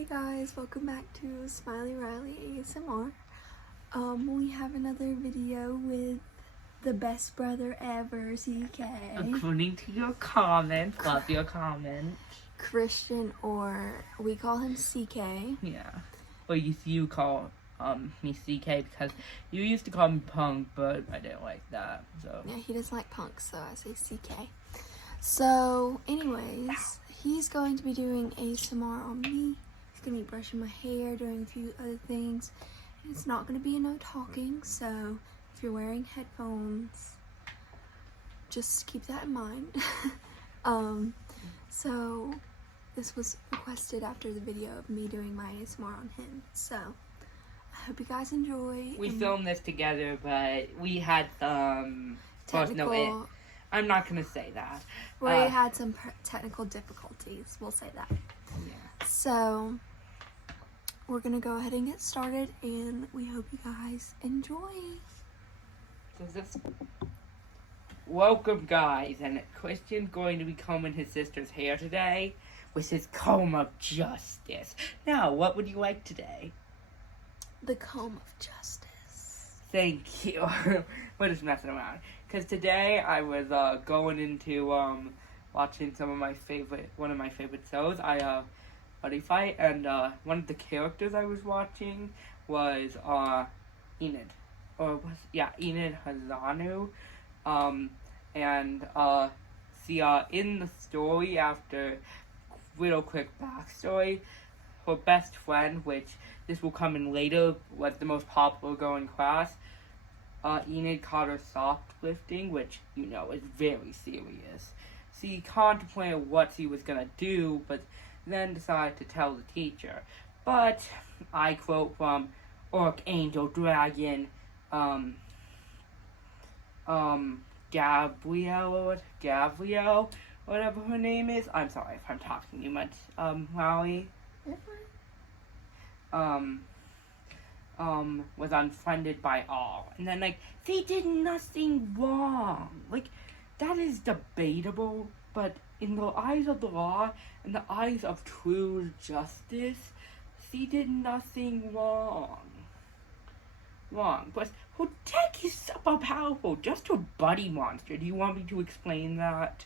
Hey guys, welcome back to Smiley Riley ASMR. We have another video with the best brother ever, CK. According to your comments, love your comments. Christian, or we call him CK. Yeah. Or you call me CK because you used to call me Punk, but I didn't like that. So yeah, he doesn't like punks, so I say CK. So, anyways, he's going to be doing ASMR on me. He's going to be brushing my hair, doing a few other things. It's not going to be a no talking, so if you're wearing headphones, just keep that in mind. So this was requested after the video of me doing my ASMR on him. So I hope you guys enjoy. We filmed this together, but we had some technical. I'm not gonna say that. We had some technical difficulties. We'll say that. Yeah. So we're gonna go ahead and get started, and we hope you guys enjoy. Welcome, guys, and Christian's going to be combing his sister's hair today with his comb of justice. Now, what would you like today? The comb of justice. Thank you. We're just messing around. Because today I was going into watching one of my favorite shows. Buddyfight, and one of the characters I was watching was Enid. Enid Hazanu. In the story, after real quick backstory, her best friend, which this will come in later, was the most popular girl in class. Enid caught her shoplifting, which, you know, is very serious. She contemplated what she was gonna do, but then decided to tell the teacher. But, I quote from Archangel Dragon, Gabrielle, whatever her name is. I'm sorry if I'm talking too much, Molly. Was unfriended by all. And then, they did nothing wrong. That is debatable, but in the eyes of the law, in the eyes of true justice, she did nothing wrong. But her tech is super powerful, just her buddy monster. Do you want me to explain that?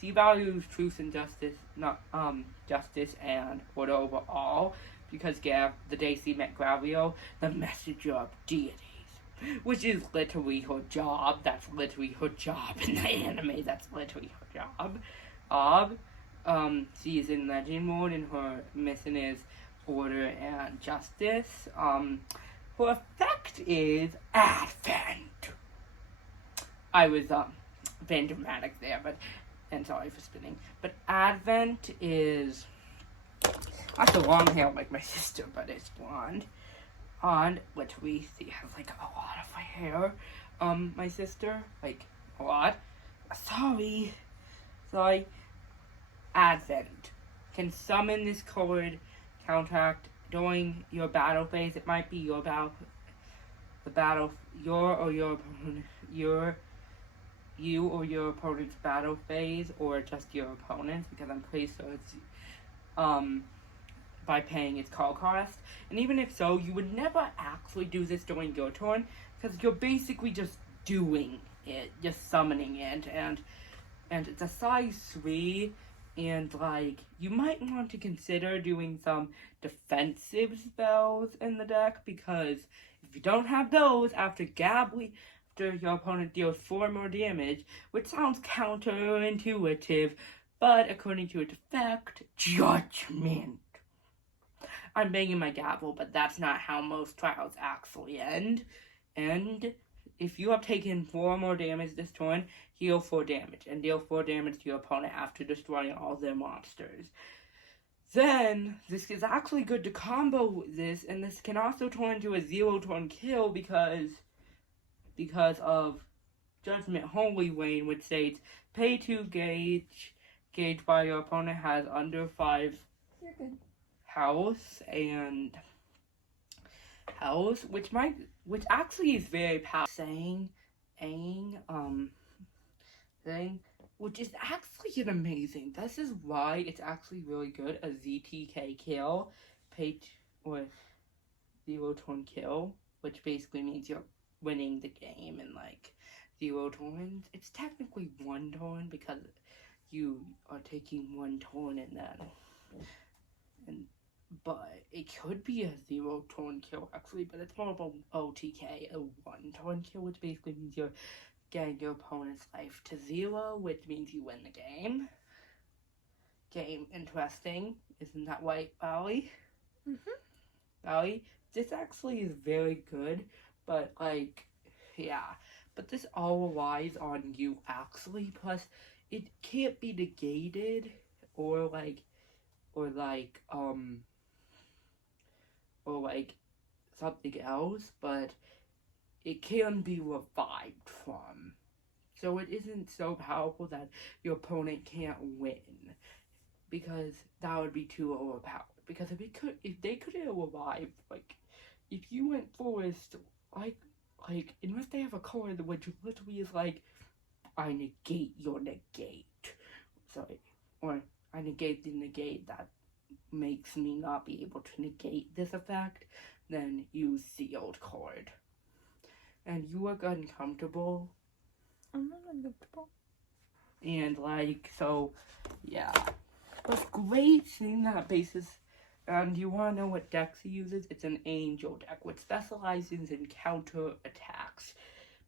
She values truth and justice, not, justice and order overall, because the day she met Gabrielle, the messenger of deities, which is literally her job. That's literally her job in the anime. That's literally her job. She is in legend mode, and her mission is order and justice. Her effect is Advent. I was being dramatic there, and sorry for spinning. But Advent is I have the long hair like my sister, but it's blonde. On which she has a lot of hair. My sister, a lot. Sorry. Advent can summon this colored counteract during your battle phase. It might be your opponent's battle phase, or just your opponent's, because I'm pretty sure it's by paying its call cost. And even if so, you would never actually do this during your turn, because you're basically just doing it, just summoning it, and it's a size 3, and you might want to consider doing some defensive spells in the deck, because if you don't have those, after your opponent deals 4 more damage, which sounds counterintuitive, but according to its effect, Judgment. I'm banging my gavel, but that's not how most trials actually end. And if you have taken 4 more damage this turn, heal 4 damage, and deal 4 damage to your opponent after destroying all their monsters. Then, this is actually good to combo this, and this can also turn into a 0-turn kill because of Judgment Holy Rain, which states, pay 2 gauge while your opponent has under 5 house, which actually is very powerful thing. which is actually an amazing. This is why it's actually really good. A ZTK kill, or zero tone kill, which basically means you're winning the game in like 0 tones. It's technically 1 tone because you are taking 1 tone but it could be a 0 tone kill actually, but it's more of a OTK, a 1 tone kill, which basically means you're getting your opponent's life to 0, which means you win the game. Interesting. Isn't that right, Abbie? Abbie? This actually is very good, but like, yeah. But this all relies on you actually, plus it can't be negated or something else, but it can be revived from. So it isn't so powerful that your opponent can't win, because that would be too overpowered. Because if they could have revived, like, if you went forest, like, unless they have a card which literally is like, I negate your negate, sorry, or I negate the negate that makes me not be able to negate this effect, then use sealed card. And you look uncomfortable. I'm not uncomfortable. And like, so, yeah. What's great seeing that basis, and you want to know what deck he uses? It's an angel deck, which specializes in counter attacks.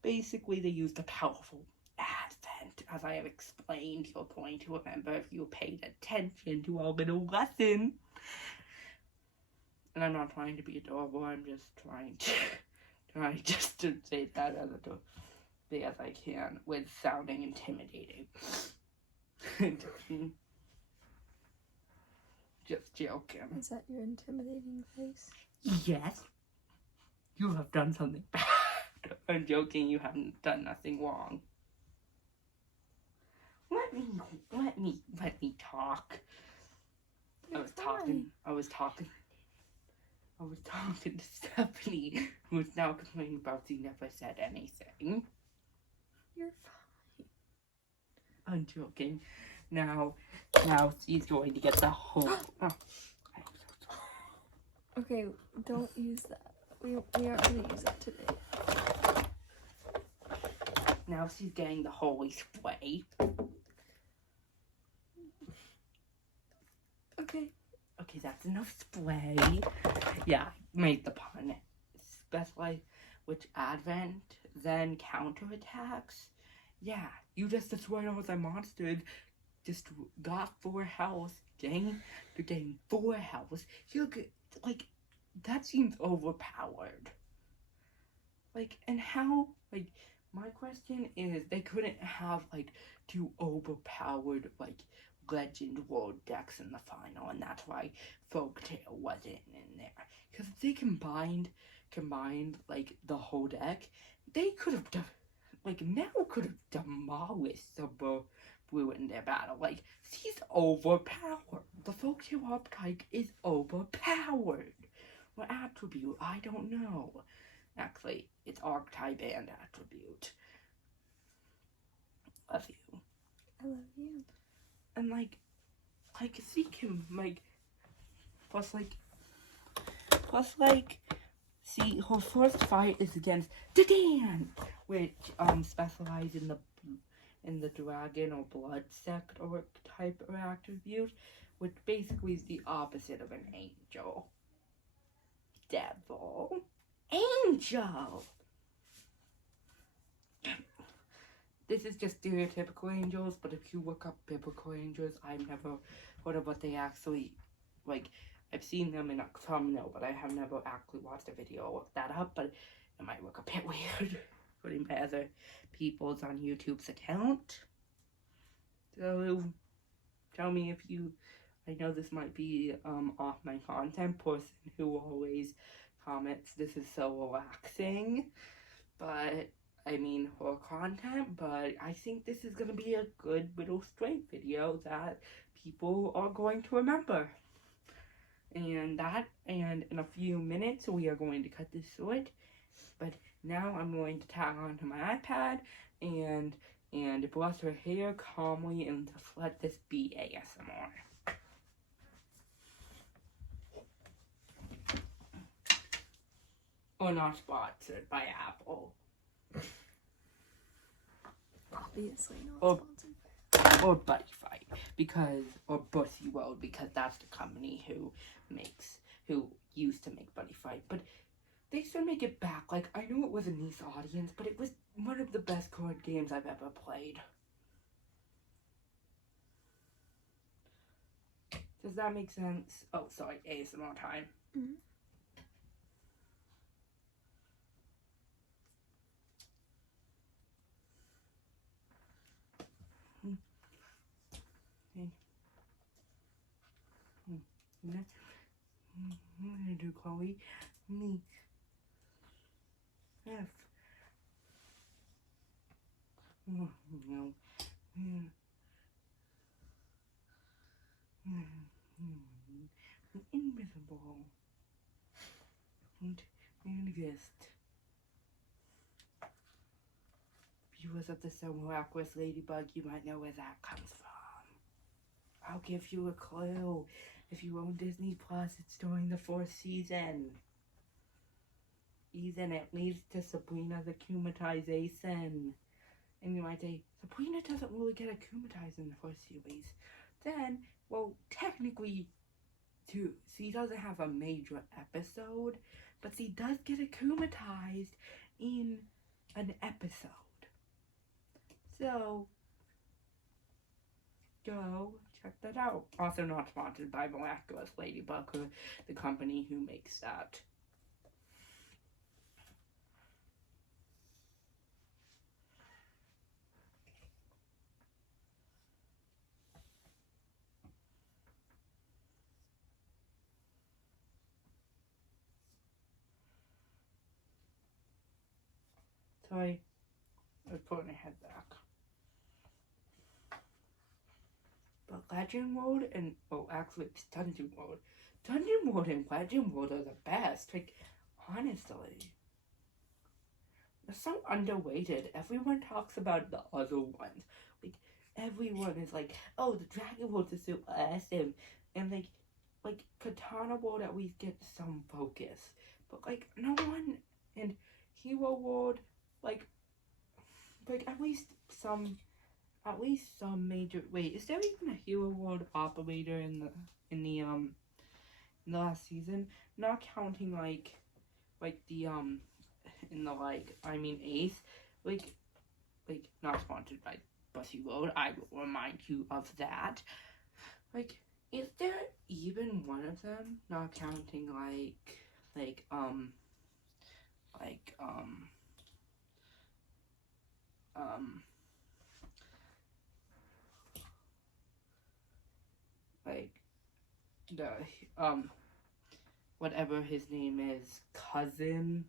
Basically, they use the powerful Advent, as I have explained. You're going to remember if you paid attention to our little lesson. And I'm not trying to be adorable, I'm just trying to say that as I can, with sounding intimidating. Just joking. Is that your intimidating face? Yes. You have done something bad. I'm joking, you haven't done nothing wrong. Let me talk. I was talking to Stephanie, who is now complaining about she never said anything. You're fine. I'm joking. Now she's going to get the whole. Oh, I'm so sorry. Okay, don't use that. We aren't going to use that today. Now she's getting the holy spray. Okay, that's enough spray. Yeah, made the pun. Specialize which Advent, then counterattacks. Yeah, you just destroyed all the monsters. Just got 4 health. You're getting 4 health. Like, that seems overpowered. Like, and how, like, my question is, they couldn't have, like, 2 overpowered, like, Legend World decks in the final, and that's why Folktale wasn't in there. Because if they combined, like, the whole deck, they could have done, like, now could have demolished the Blue in their battle. Like, she's overpowered. The Folktale archetype is overpowered. What attribute? I don't know. Actually, it's archetype and attribute. Love you. I love you. And like she can plus see, her first fight is against Dan, which specializes in the dragon or blood sect or type or attribute, which basically is the opposite of an angel. Devil. Angel! This is just stereotypical angels, but if you look up biblical angels, I've never heard of what they actually, like, I've seen them in a thumbnail, but I have never actually watched a video or looked that up, but it might look a bit weird, putting by other people's on YouTube's account. So, tell me if you, I know this might be off my content, person who always comments, this is so relaxing, but I mean, her content, but I think this is going to be a good little strength video that people are going to remember. And in a few minutes, we are going to cut this short. But now I'm going to tag onto my iPad and and brush her hair calmly and just let this be ASMR. Or not sponsored by Apple. Obviously not Or- sponsored. Or Buddyfight, or Bussy World, because that's the company who used to make Buddyfight, but they should make it back. Like, I know it was a niche audience, but it was one of the best card games I've ever played. Does that make sense? Oh, sorry, ASMR time. Mm-hmm. I'm gonna do Chloe, me, F. Oh, no. Invisible. And just viewers of the So Miraculous Ladybug, you might know where that comes from. I'll give you a clue. If you own Disney Plus, it's during the 4th season. Even it leads to Sabrina the Akumatization. And you might say, Sabrina doesn't really get akumatized in the 1st series. Then, well, technically, too, she doesn't have a major episode, but she does get akumatized in an episode. So, go check that out. Also not sponsored by Miraculous Ladybug, or the company who makes that. Sorry, I was putting my head back. But Legend World and, oh, actually, it's Dungeon World. Dungeon World and Legend World are the best. Like, honestly. They're so underrated. Everyone talks about the other ones. Like, everyone is like, oh, the Dragon World is so awesome. And, like Katana World at least gets some focus. But, like, no one in Hero World, like at least some major. Wait, is there even a Hero World operator in the last season? Not counting like the in the Ace, like not sponsored by Bussy World. I will remind you of that. Like, is there even one of them? Not counting like the whatever his name is, cousin.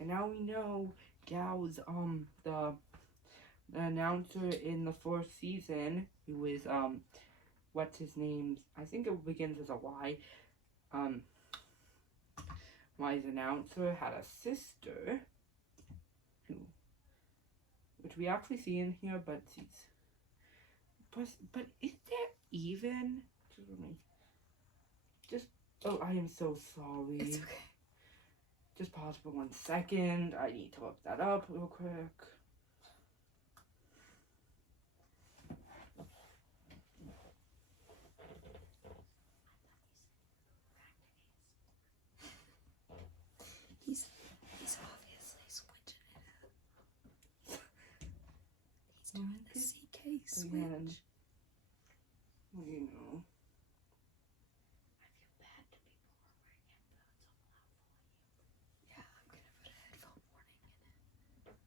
And now we know Gao's the announcer in the 4th season, who is what's his name? I think it begins with a Y. Y's announcer had a sister which we actually see in here, but is there even just oh, I am so sorry. It's okay. Just pause for 1 second. I need to look that up real quick. He's obviously switching it up. He's doing the CK switch. And, you know. I feel bad to people who are wearing headphones. Yeah, I'm gonna put a headphone warning in it.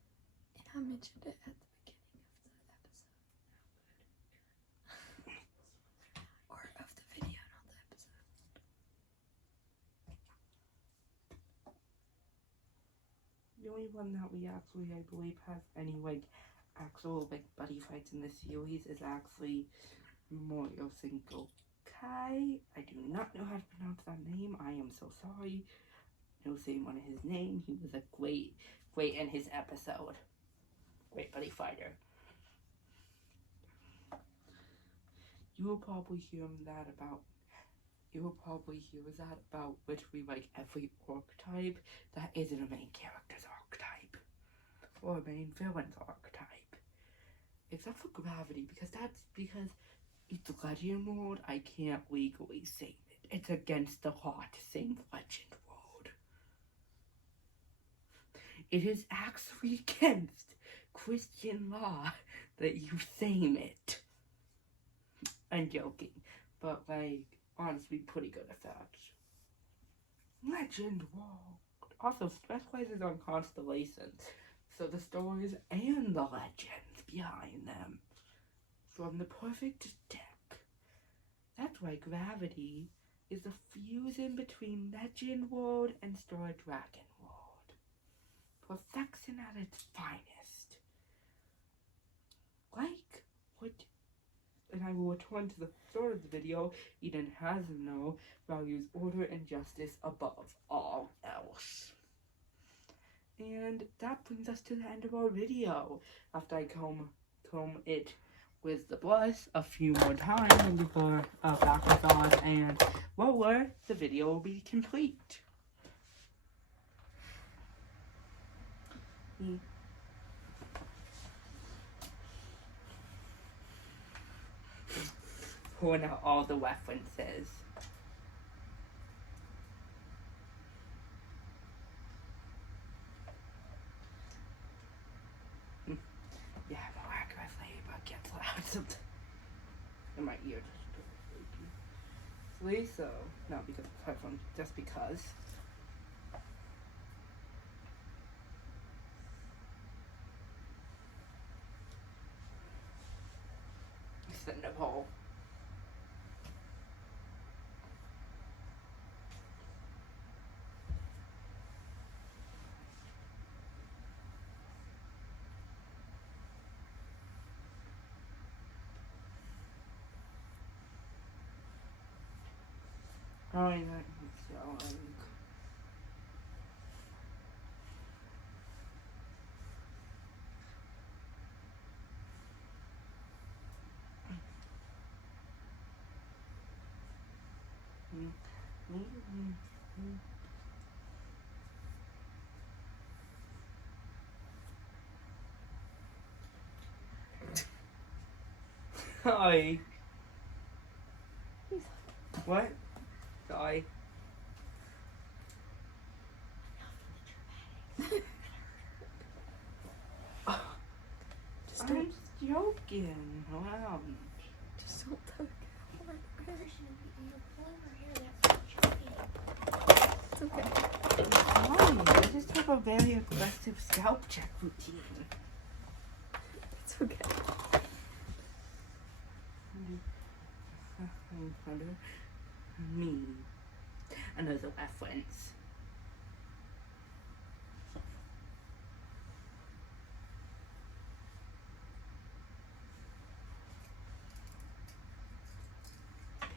And I mentioned it at the beginning of the episode. Or of the video, not the episode. The only one that we actually, I believe, has any actual buddy fights in this series is actually Morio Cinco Kai. I do not know how to pronounce that name. I am so sorry. No saying one of his name. He was a great in his episode. Great buddy fighter. You will probably hear that about literally like every archetype that isn't a main character's archetype or a main villain's archetype, except for Gravity, because it's Legend World. I can't legally say it. It's against the law to sing Legend World. It is actually against Christian law that you sing it. I'm joking, but like, honestly, pretty good effect. Legend World also specializes on constellations, so the stories and the legends behind them form the perfect deck. That's why Gravity is the fusion between Legend World and Star Dragon World. Perfection at its finest. Like what, and I will return to the start of the video, Eden Hasno values order and justice above all else. And that brings us to the end of our video. After I comb it with the brush a few more times and before back massage and roller, the video will be complete. Pulling out all the references. Yeah, miraculously, but gets loud sometimes. And my ear just goes sleepy. So, not because of the headphone, just because. Sit in the hole. Alright, so Hi. What? Hi. Just I'm joking. Wow. Just don't tug. It's okay. Fine. I just have a very aggressive scalp check routine. It's okay. Me. Another reference.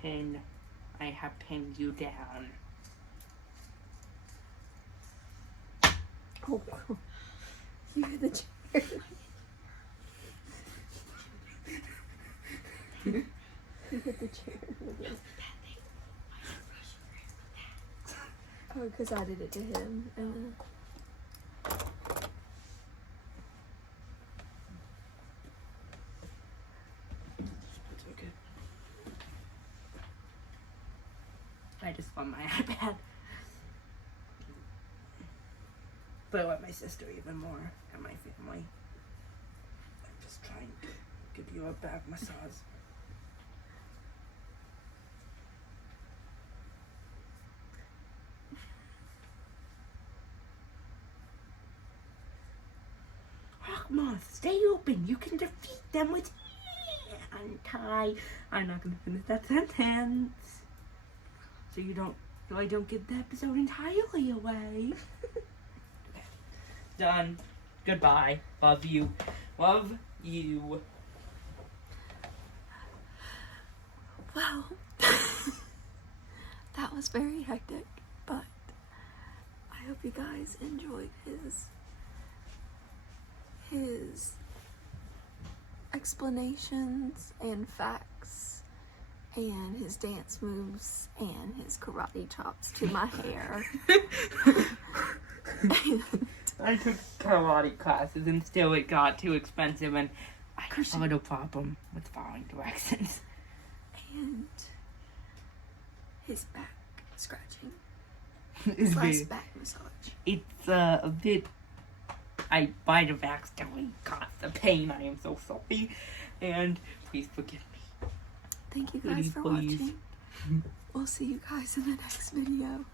Pin. I have pinned you down. Oh, you hit the chair. You hit the chair. Oh, because I did it to him. And It's okay. I just want my iPad. But I want my sister even more and my family. I'm just trying to give you a back massage. Rockmoth, stay open. You can defeat them with anti. I'm not gonna finish that sentence. So I don't give the episode entirely away. Okay. Done. Goodbye. Love you. Love you. wow. That was very hectic, but I hope you guys enjoyed his explanations and facts and his dance moves and his karate chops to my hair. I took karate classes and still it got too expensive and I have a little problem with following directions. And his back scratching. It's Slash back massage. It's a bit... I might have accidentally got the pain. I am so sorry. And please forgive me. Thank you guys for watching. We'll see you guys in the next video.